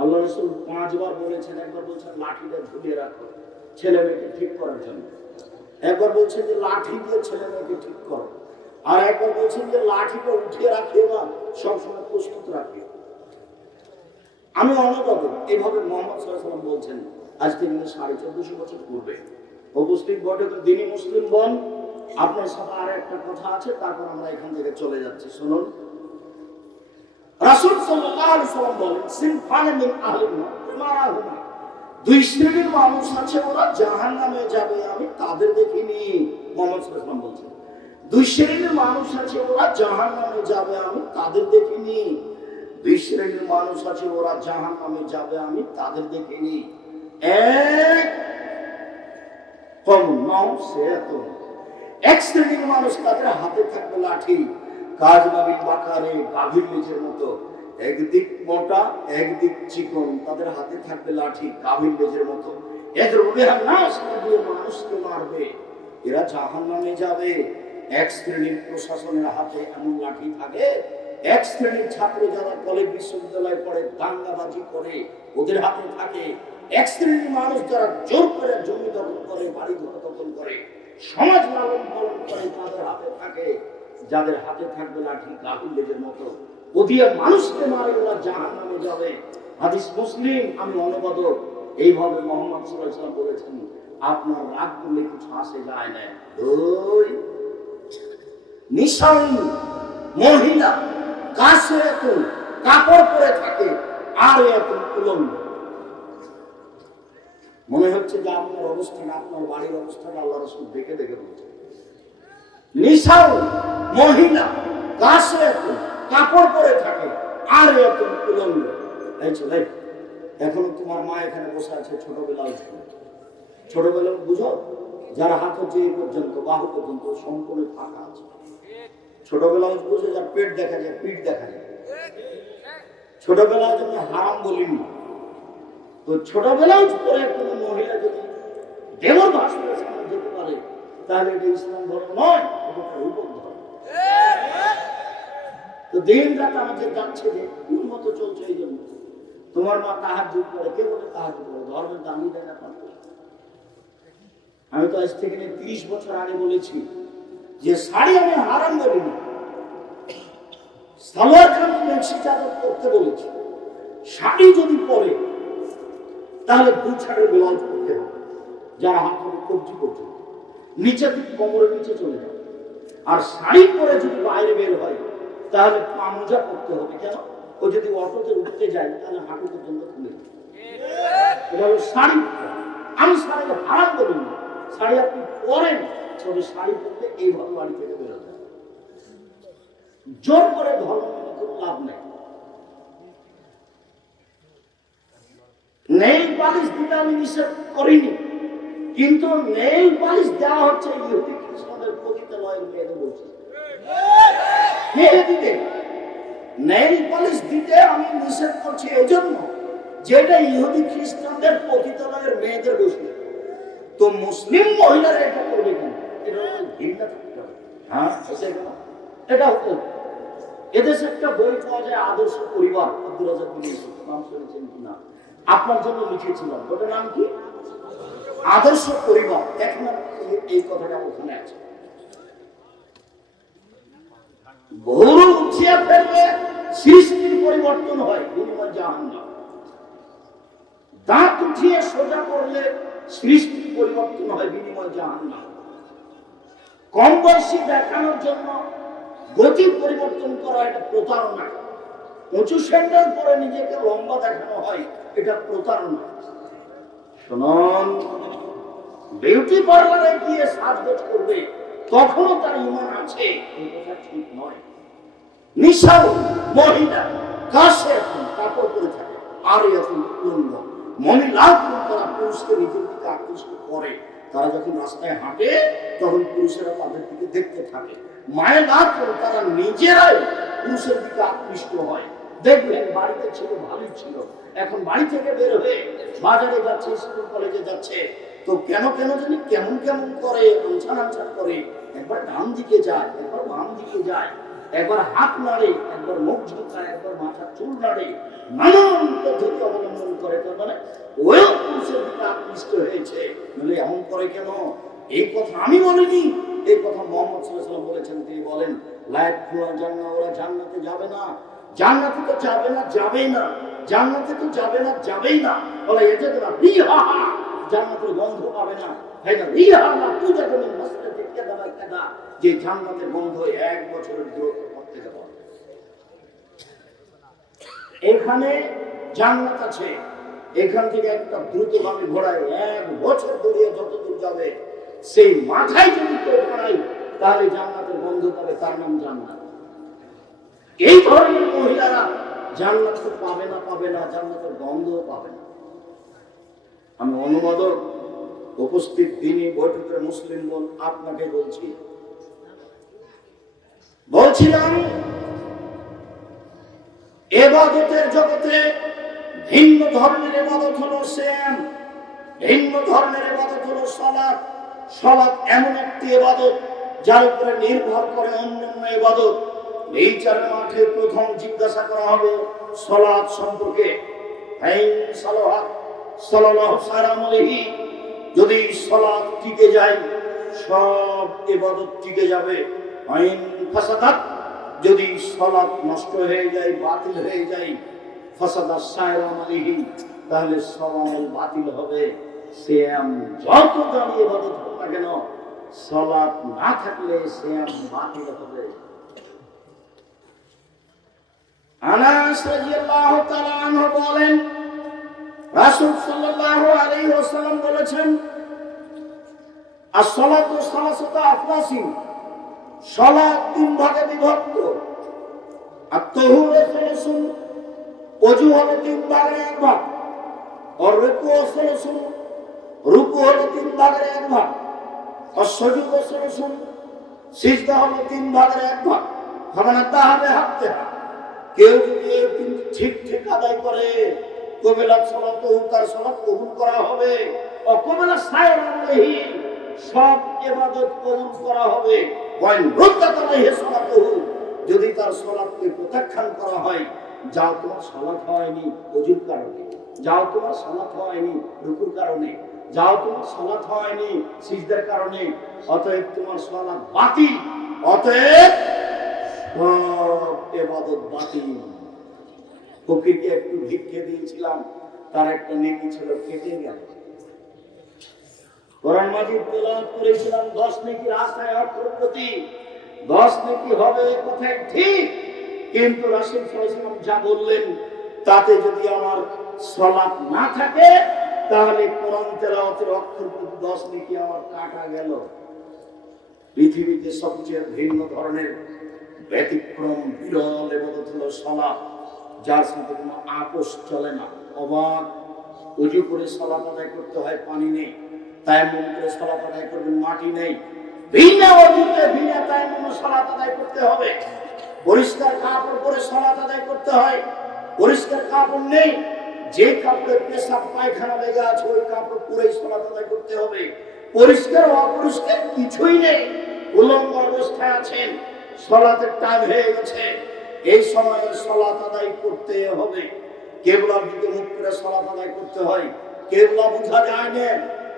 আল্লাহ রসুল পাঁচবার বলেছেন, একবার বলছেন লাঠিটা ঝুলিয়ে রাখো ছেলে মেয়েকে ঠিক করার জন্য। একবার বলছেন যে, লাঠি দিয়ে ছেলে মেয়েকে ঠিক করো। আর একবার বলছেন যে লাঠিটা উঠিয়ে রাখিও না সবসময় প্রস্তুত রাখিও আমি অনগত এইভাবে মোহাম্মদ সাল্লাম বলছেন, আজ থেকে সাড়ে চোদ্দশো বছর পূর্বে। উপস্থিত বটে তো দিনই মুসলিম বন, আপনার সাথে আর একটা কথা আছে, তারপর আমরা এখান থেকে চলে যাচ্ছি। শুনুন রাসূল দুই শ্রেণির মানুষ আছে, ওরা জাহান্নামে যাবে, আমি তাদের দেখিনি, মোহাম্মদ সাল্লাম দুই শ্রেণির মানুষ আছে, ওরা জাহান্নামে যাবে, আমি তাদের দেখিনি। দুই শ্রেণির মানুষ আছে, ওরা জাহান্নামে যাবে, আমি তাদের দেখিনি। এক কম নাও সে এত এক শ্রেণির মানুষ তাদের হাতে থাকবে লাঠি, কাজ নাবিল বাকারে গাভীর লেজের মতো। একদিক মোটা, একদিক চিকন। তাদের হাতে থাকবে লাঠি গাভীর লেজের মতো। এদের উড়িয়া না দিয়ে মানুষকে মারবে। এরা জাহান নামে যাবে। এক শ্রেণির প্রশাসনের হাতে এমন লাঠি থাকে। এক শ্রেণির ছাত্র যারা কলেজ বিশ্ববিদ্যালয়ে পড়ে, দাঙ্গাবাজি করে, ওদের হাতে থাকে। এক শ্রেণির মানুষ যারা জোর করে জমি দখল করে, বাড়ি ঘর দখল করে, সমাজ লালন পালন করে, তাদের হাতে থাকে। যাদের হাতে থাকবে লাঠি গাভীর লেজের মতো। ওদিয়া মানুষকে মারে, ওরা জাহান নামে যাবে। হাদিস মুসলিম, আমি অনবদ এইভাবে মোহাম্মদ সাল্লাম বলেছেন, আপনার রাগ করলে কিছু আসে যায় না। ওই নিশান মহিলা কাছে কাপড় পরে থাকে, আর এত উলঙ্গ। মনে হচ্ছে যে আপনার অবস্থান, আপনার বাড়ির অবস্থান আল্লাহ রসুল দেখে দেখে বলছে নিশাও মহিলা গাছে এত কাপড় পরে থাকে, আর এত উলঙ্গ এখনও তোমার মা এখানে বসে আছে ছোটবেলায়। ছোটবেলা বুঝো, যার হাত হচ্ছে এই পর্যন্ত, বাহু পর্যন্ত সম্পূর্ণ ফাঁকা আছে। ছোটবেলায় বুঝে যার পেট দেখা যায়, পিঠ দেখা যায়। ছোটবেলায় আমি হারাম বলিনি। তো ছোটবেলায় পরে কোনো মহিলা যদি দেবর ভাষণের সামনে যেতে পারে, তাহলে এটা ইসলাম ধর্ম নয়, এটা রূপক ধর্ম। তো দিন রাত যাচ্ছে যে কোন মতো চলছে এই জন্য। তোমার মা তাহার যুগ করে, কে বলে তাহার যুগ করে? ধর্মের দামি দেয় না আমি তো আজ থেকে তিরিশ বছর আগে বলেছি যে শাড়ি আমি হারাম সালোয়ার কামিজ চাদর পরতে বলেছি। শাড়ি যদি পরে, তাহলে দু ছাড়ের ব্লাউজ পরতে হবে। যারা হাত থেকে কবজি পর্যন্ত নিচে থেকে কোমরের নিচে চলে যাবে আর শাড়ি পরে যদি বাইরে বের হয় তাহলে পামোজা করতে হবে কেন? ও যদি অটোতে উঠতে যায়, তাহলে হাঁটু পর্যন্ত খুলে শাড়ি আমি শাড়ি হারাম করিনি শাড়ি আপনি পরেন, তবে শাড়ি এইভাবে বাড়ি থেকে হবে। জোর করে ধর্ম কোনো লাভ নেই। নেই পালিশ দিতে আমি নিষেধ করিনি। কিন্তু নেই পালিশ দেওয়া হচ্ছে ইহুদি খ্রিস্টানদের পতিতালয়ের মেয়েদের বলছে। মেয়ে দিতে নেই পালিশ দিতে আমি নিষেধ করছি এই জন্য যেটা ইহুদি খ্রিস্টানদের পতিতালয়ের মেয়েদের বসে তো মুসলিম মহিলারা এটা করবে এটা ঘৃণা হ্যাঁ এটা? এটা এদেশে একটা বই পাওয়া যায়, আদর্শ পরিবার। আব্দুল বিন নাম শুনেছেন কিনা আপনার জন্য লিখেছিলাম। ওটার নাম কি? আদর্শ পরিবার। এখন এই কথাটা ওখানে আছে। গরু উঠিয়ে ফেললে সৃষ্টির পরিবর্তন হয় বিনিময় জাহান্নাম। দাঁত উঠিয়ে সোজা করলে সৃষ্টির পরিবর্তন হয়, বিনিময় জাহান্নাম। কম বয়সী দেখানোর জন্য গতি পরিবর্তন করা এটা প্রতারণা। উঁচু স্যান্ডেল পরে নিজেকে লম্বা দেখানো হয়, এটা প্রতারণা। শুনুন, বিউটি পার্লারে গিয়ে সাজগোজ করবে, তখনও তার ইমান আছে কথা ঠিক নয়। নিশাও মহিলা কাছে এখন কাপড় পরে থাকে, আর এখন উলঙ্গ মহিলা তারা পুরুষকে নিজের দিকে আকৃষ্ট করে। তারা যখন রাস্তায় হাঁটে, তখন পুরুষেরা তাদের দিকে দেখতে থাকে। মায়ের না তারা নিজেরাই পুরুষের দিকে আকৃষ্ট হয়। দেখবেন, বাড়িতে ছিল, ভালোই ছিল। এখন বাড়ি থেকে বের হয়ে বাজারে যাচ্ছে, স্কুল কলেজে যাচ্ছে। তো কেন কেন জানি কেমন কেমন করে আনছান আনছান করে একবার ডান দিকে যায়, একবার বাম দিকে যায়। একবার হাত নাড়ে, একবার মুখ ঝুঁকায় একবার মাথা চুল নাড়ে, নানান পদ্ধতি অবলম্বন করে। তার মানে ওই পুরুষের দিকে আকৃষ্ট হয়েছে। বলে এমন করে কেন? এই কথা আমি বলিনি। এই কথা মোহাম্মদ আলাইহি বলেছেন। তিনি বলেন লাইট খোলা জান্নাত, ওরা জান্নাতে যাবে না। জান্নাতে তো যাবে না যাবে না। জান্নাতে তো যাবে না, যাবেই না। বলে তো না রিহা জান্নাতের গন্ধ পাবে না। যে জান্নাতের গন্ধ এক বছরের দূরত্ব পথ থেকে এখানে জান্নাত আছে। এখান থেকে একটা দ্রুতগামী ঘোড়ায় এক বছর দৌড়িয়ে যতদূর যাবে, সেই মাথায় যদি কেউ ঘোড়াই তাহলে জান্নাতের গন্ধ পাবে, তার নাম জান্নাত। এই ধরনের মহিলারা জান্নাত পাবে না পাবে না জান্নাতের গন্ধও পাবে না। আমি অনুমোদন উপস্থিত দিনই বৈঠকের মুসলিম বোন আপনাকে বলছি। বলছিলাম, এবাদতের জগতে ভিন্ন ধরনের এবাদত হলো শ্যাম, ভিন্ন ধরনের এবাদত হলো সলাৎ সলাৎ এমন একটি এবাদত যার উপরে নির্ভর করে অন্যান্য এবাদত। এই চার মাঠে প্রথম জিজ্ঞাসা করা হবে সলাৎ সম্পর্কে। সালাম আলাইহি। যদি সলাৎ টিকে যায়, সব এবাদত টিকে যাবে। আইন ফাসাদাত, যদি সলাৎ নষ্ট হয়ে যায়, বাতিল হয়ে যায়, ফাসাদাত সায়রাম আলাইহি তাহলে আমল বাতিল হবে। সিয়াম যত দামি ইবাদত হোক না কেন, সলাৎ না থাকলে সিয়াম বাতিল হবে। আনাস রাদিয়াল্লাহু তাআলা বলেন রাসূল সাল্লাল্লাহু আলাইহি ওয়াসাল্লাম বলেছেন as-salatu salasata aflasin সালাত তিন ভাগে বিভক্ত। আর তহুরে সলসুন অজু হলো তিন ভাগের এক ভাগ। আর রুকু সলসুন রুকু হলো তিন ভাগের এক ভাগ। আর সজুদ সলসুন সিজদা হলো তিন ভাগের এক ভাগ। খাবানা তাহাবে হাতে কেউ যদি ঠিক ঠিক আদায় করে সলাত তার সলাত কবুল করা হবে। সব ইবাদত কবুল করা হবে। ওয়াইন রুদ্দাত আলাইহি যদি তার সলাৎকে প্রত্যাখ্যান করা হয়, যাও তোমার সলাৎ হয়নি অজুর কারণে। যাও তোমার সলাৎ হয়নি রুকুর কারণে। যাও তোমার সলাৎ হয়নি সিজদার কারণে। অতএব তোমার সলাৎ বাতিল। অতএব সব এবাদত বাতিল। ফকিরকে একটু ভিক্ষে দিয়েছিলাম, তার একটা নেকি ছিল, কেটে গেল। কোরআন মাজিদ তেলাওয়াত করেছিলাম, দশ নেকির আশায় অক্ষর প্রতি দশ নেকি হবে এ কথাই ঠিক, কিন্তু রাসূল সাল্লাল্লাহু যা বললেন, তাতে যদি আমার সলাপ না থাকে, তাহলে কোরআন তেলাওয়াতের অক্ষর প্রতি দশ নেকি আমার কাটা গেল। পৃথিবীতে সবচেয়ে ভিন্ন ধরনের ব্যতিক্রম, বিরল এবং হলো সলাপ। যার সাথে কোনো আপোষ চলে না। অবাক। উজু করে সলাপ আদায় করতে হয়, পানি নেই। তাই মন করে সলাপ আদায় করবেন, মাটি নেই। বিনা অজুতে বিনা তাই মনে সলাপ আদায় করতে হবে। পরিষ্কার কাপড় পরে সলাপ আদায় করতে হয়। পরিষ্কার কাপড় নেই। যে কাপড়ে পেশাব, পায়খানা লেগে আছে, ওই কাপড় পরেই সলাপ আদায় করতে হবে। পরিষ্কার অপরিষ্কার কিছুই নেই। উলঙ্গ অবস্থায় আছেন। সলাতের টাইম হয়ে গেছে। এই সময়ে সলাত আদায় করতে হবে। কেবলার দিকে মুখ করে সলাত আদায় করতে হয়। কেবলা বোঝা যায় না।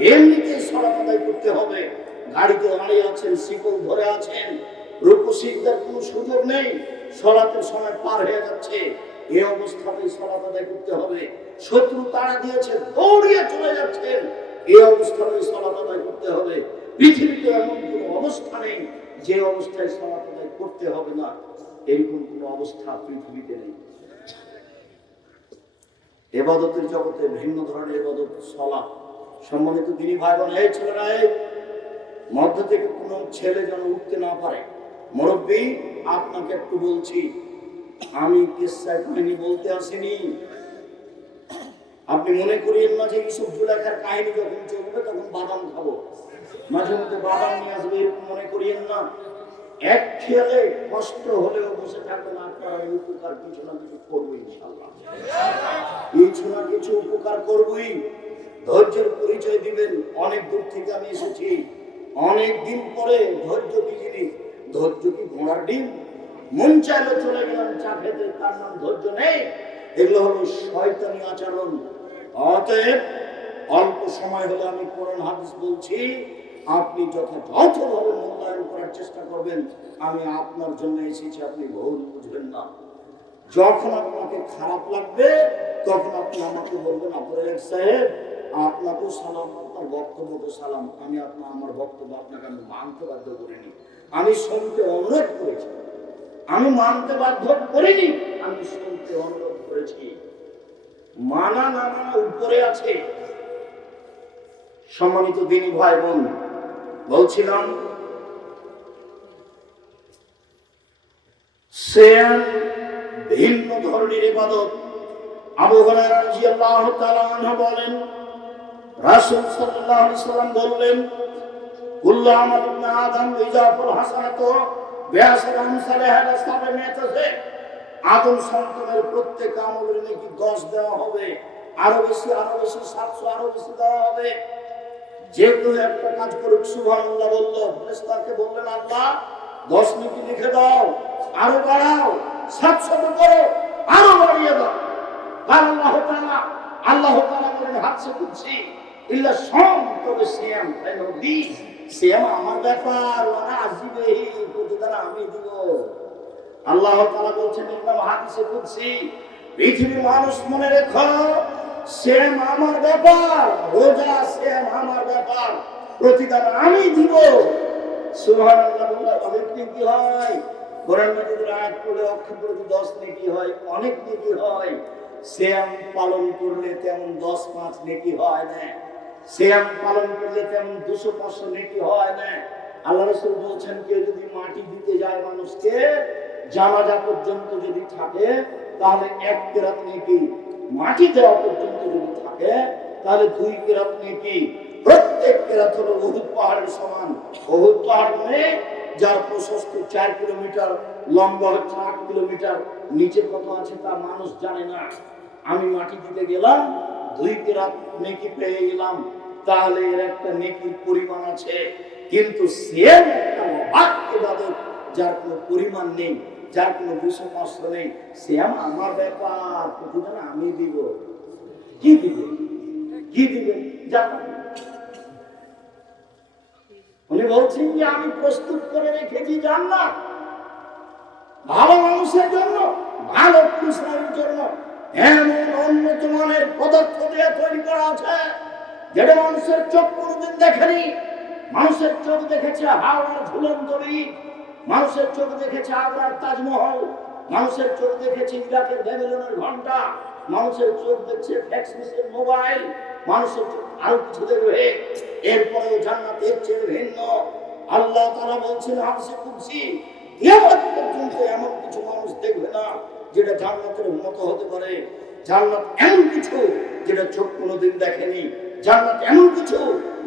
এমনিতে সলাত আদায় করতে হবে। গাড়িতে দাঁড়িয়ে আছেন, শিকল ধরে আছেন। রূপু সিদ্ধার কোনো সুযোগ নেই। সলাতের সময় পার হয়ে যাচ্ছে। এই অবস্থাতেই সলাত আদায় করতে হবে। শত্রু তাড়া দিয়েছে, দৌড়িয়ে চলে যাচ্ছেন। এই অবস্থাতেই সলাত আদায় করতে হবে। পৃথিবীতে এমন কোনো অবস্থা নেই যে অবস্থায় সলাত আদায় করতে হবে না। এরকম কোনো অবস্থা পৃথিবীতে নেই। এবাদতের জগতে ভিন্ন ধরনের এবাদত সলা সম্মানিত দিনী ভাই বোন এই ছেলেরা এই মধ্য থেকে কোনো ছেলে যেন উঠতে না পারে। মুরব্বী, আপনাকে একটু বলছি, আমি কিসায় কাহিনী বলতে আসিনি। আপনি মনে করিয়েন না যে ইসব জুলেখার কাহিনী যখন চলবে তখন বাদাম খাব। মাঝে মধ্যে বাদাম নিয়ে আসবে এরকম মনে করিয়েন না। এক খেয়ালে কষ্ট হলেও বসে থাকবেন আপনারা এই উপকার কিছু না কিছু করব ইনশাল্লাহ কিছু না কিছু উপকার করবই। ধৈর্যের পরিচয় দিবেন, অনেক দূর থেকে আমি এসেছি। অনেক দিন পরে ধৈর্য কি জিনিস ধৈর্য কি ঘোড়ার ডিম? মন চাইলো চলে গেলাম চা খেতে, তার নাম ধৈর্য নেই। এগুলো হলো শয়তানি আচরণ। অতএব অল্প সময় হলে আমি কোরআন হাদিস বলছি। আপনি যথাযথভাবে মূল্যায়ন করার চেষ্টা করবেন। আমি আপনার জন্য এসেছি, আপনি ভুল বুঝবেন না। যখন আপনাকে খারাপ লাগবে, তখন আপনি আমাকে বলবেন আপনার সাহেব, আপনাকেও সালাম, আপনার বক্তব্যকে সালাম। আমি আপনার, আমার বক্তব্য আপনাকে আমি মানতে বাধ্য করিনি। আমি শুনতে অনুরোধ করেছি। আমি মানতে বাধ্য করিনি, আমি শুনতে অনুরোধ করেছি। মানা না মানা উপরে আছে। সম্মানিত দিনী ভাই বোন বলছিলাম শ্যাম ভিন্ন ধরনের ইবাদত। আবু হুরায়রা রাদিয়াল্লাহু তাআলা আনহু বলেন, রাসূল সাল্লাল্লাহু আলাইহি সাল্লাম বললেন, কুল্লু আমাল ইবনে আদম ইজাফুল হাসানাতু বিআশরি আমসালিহা সাবামিয়াতাসে আদম সন্তানের প্রত্যেক আমলের নাকি 10 দেওয়া হবে, আরও বেশি আরও বেশি 700 আরও বেশি দেওয়া হবে। যে একটা কাজ করুক সুভান আল্লাহ বলল। ফেরেস্তাকে বললেন, আল্লাহ, দশ নীতি লিখে দাও, আরও বাড়াও, সাতশত করো, আরও বাড়িয়ে দাও। আল্লাহ তারা আল্লাহ তারা বলেন হাত সে বুঝছি ইল্লা সম তবে সিয়াম তাই দিস সিয়াম আমার ব্যাপার ওরা আসবে প্রতিদান আমি দিব। আল্লাহ তারা বলছেন ইল্লাম হাদিসে বুঝছি পৃথিবীর মানুষ মনে রেখো সিয়াম আমার ব্যাপার, রোজা সিয়াম আমার ব্যাপার। প্রতিদান আমি দিব। নেকি হয়। দশ নেকি হয়, অনেক নেকি হয়। শ্যাম পালন করলে তেমন দশ পাঁচ হয় না। শ্যাম পালন করলে তেমন দুশো পাঁচশো নেকি হয় না। বলছেন, কেউ যদি মাটি দিতে যায় মানুষকে, জানাজা পর্যন্ত যদি থাকে, তাহলে এক কেরাত নেকি। মাটি দেওয়া পর্যন্ত যদি থাকে, তাহলে দুই কেরাত নেকি? প্রত্যেক কেরাত হলো বহুত পাহাড়ের সমান। বহুত পাহাড় মানে যার প্রশস্ত চার কিলোমিটার লম্বা হচ্ছে আট কিলোমিটার। নিচে কত আছে তা মানুষ জানে না। আমি মাটি দিতে গেলাম, দুই কেরাত নেকি পেয়ে গেলাম। তাহলে এর একটা নেকির পরিমাণ আছে। কিন্তু সেম একটা অবাক যার কোনো পরিমাণ নেই। যার কোনো দুশো পাঁচশো নেই সেম আমার ব্যাপার, প্রতিদিন আমি দিব। কি দিবে? কি দিবে? জানো উনি বলছেন যে, আমি প্রস্তুত করে রেখেছি জান্নাত। ভালো মানুষের জন্য, ভালো পুরুষের জন্য এমন উন্নত মানের পদার্থ দিয়ে তৈরি করা আছে, যেটা মানুষের চোখ কোনোদিন দেখেনি। মানুষের চোখ দেখেছে হাওড়ার ঝুলন্ত মানুষের চোখ দেখেছে আগ্রার তাজমহল, মানুষের চোখ দেখেছে ইরাকের ব্যাবিলনের ঘণ্টা মানুষের চোখ দেখছে ফ্যাক্সমিসের মোবাইল, মানুষের চোখ আরও কিছু দেখবে এরপরে জান্নাত এর চেয়ে ভিন্ন। আল্লাহ তারা বলছেন হামসে কুমসি কিয়ামত পর্যন্ত এমন কিছু মানুষ দেখবে না যেটা জান্নাতের মতো হতে পারে। জান্নাত এমন কিছু যেটা চোখ কোনোদিন দেখেনি। জান্নাত এমন কিছু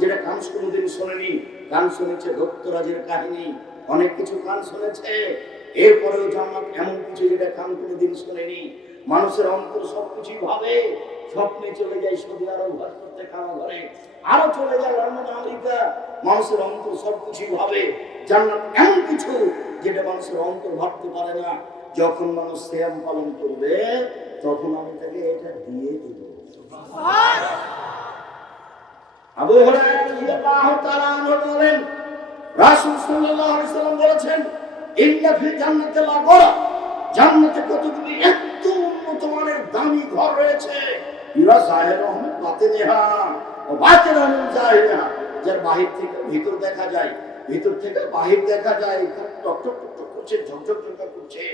যেটা কান কোনোদিন শোনেনি। কান শুনেছে দত্তরাজের কাহিনী। অনেক কিছু কান শুনেছে। এরপরেও জান্নাত এমন কিছু যেটা কান কোনোদিন শোনেনি। মানুষের অন্তর সবকিছুই ভাবে স্বপ্নে চলে যায় সৌদি আরব ঘর করতে কামা ঘরে। আরও চলে যায় লন্ডন আমেরিকা মানুষের অন্তর সবকিছুই ভাবে জান্নাত এমন কিছু যেটা মানুষের অন্তর ভাবতে পারে না। যখন মানুষ শ্যাম পালন করবে তখন আমি তাকে এটা দিয়ে দেব। আবু হুরায়রা রাদিয়াল্লাহু তাআলা বলেন রাসূল সাল্লাল্লাহু আলাইহি সাল্লাম বলেছেন, ইন্না ফিল জান্নাতি এত উন্নত মানের দামি ঘর রয়েছে। বাহির থেকে, ভিতর দেখা যায়, ভিতর থেকে বাহির দেখা যায় টক টক টক করছে ঝকঝক ঝকঝক করছে।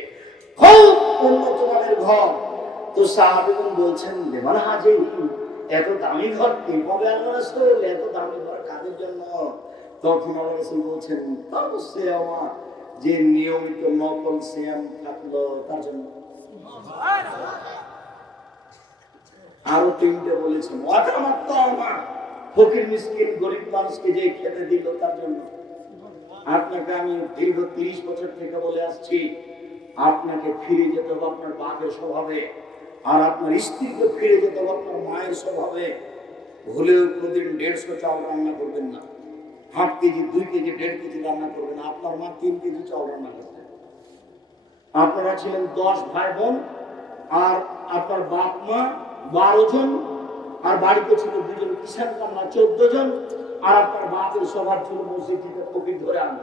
খুব উন্নত মানের ঘর। তো সাহাবিগণ বলছেন লেমান হাজির, এত দামি ঘর কে পাবে এত দামি ঘর কাদের জন্য? তখন রাসূল বলছেন অবশ্যই আমার যে নিয়মিত নকল সিয়াম থাকল তার জন্য। আরও তিনটে বলেছেন ফকির মিসকিন গরিব মানুষকে যে খেতে দিল তার জন্য। আপনাকে আমি দীর্ঘ তিরিশ বছর থেকে বলে আসছি, আপনাকে ফিরে যেতে হবে আপনার বাপের স্বভাবে, আর আপনার স্ত্রীকে ফিরে যেতে হবে আপনার মায়ের স্বভাবে। ভুলেও কোনোদিন দেড়শো চাল রান্না করবেন না। হাফ কেজি, দুই কেজি, দেড় কেজি রান্না করবেন। আপনার মা তিন কেজি চাল রান্না করবেন আপনারা ছিলেন দশ ভাই বোন, আর আপনার বাপ মা বারো জন, আর বাড়িতে ছিল দুজন কিষান কান্না চোদ্দ জন, আর আপনার বাপের সবার ছিল থেকে কপি ধরে আনা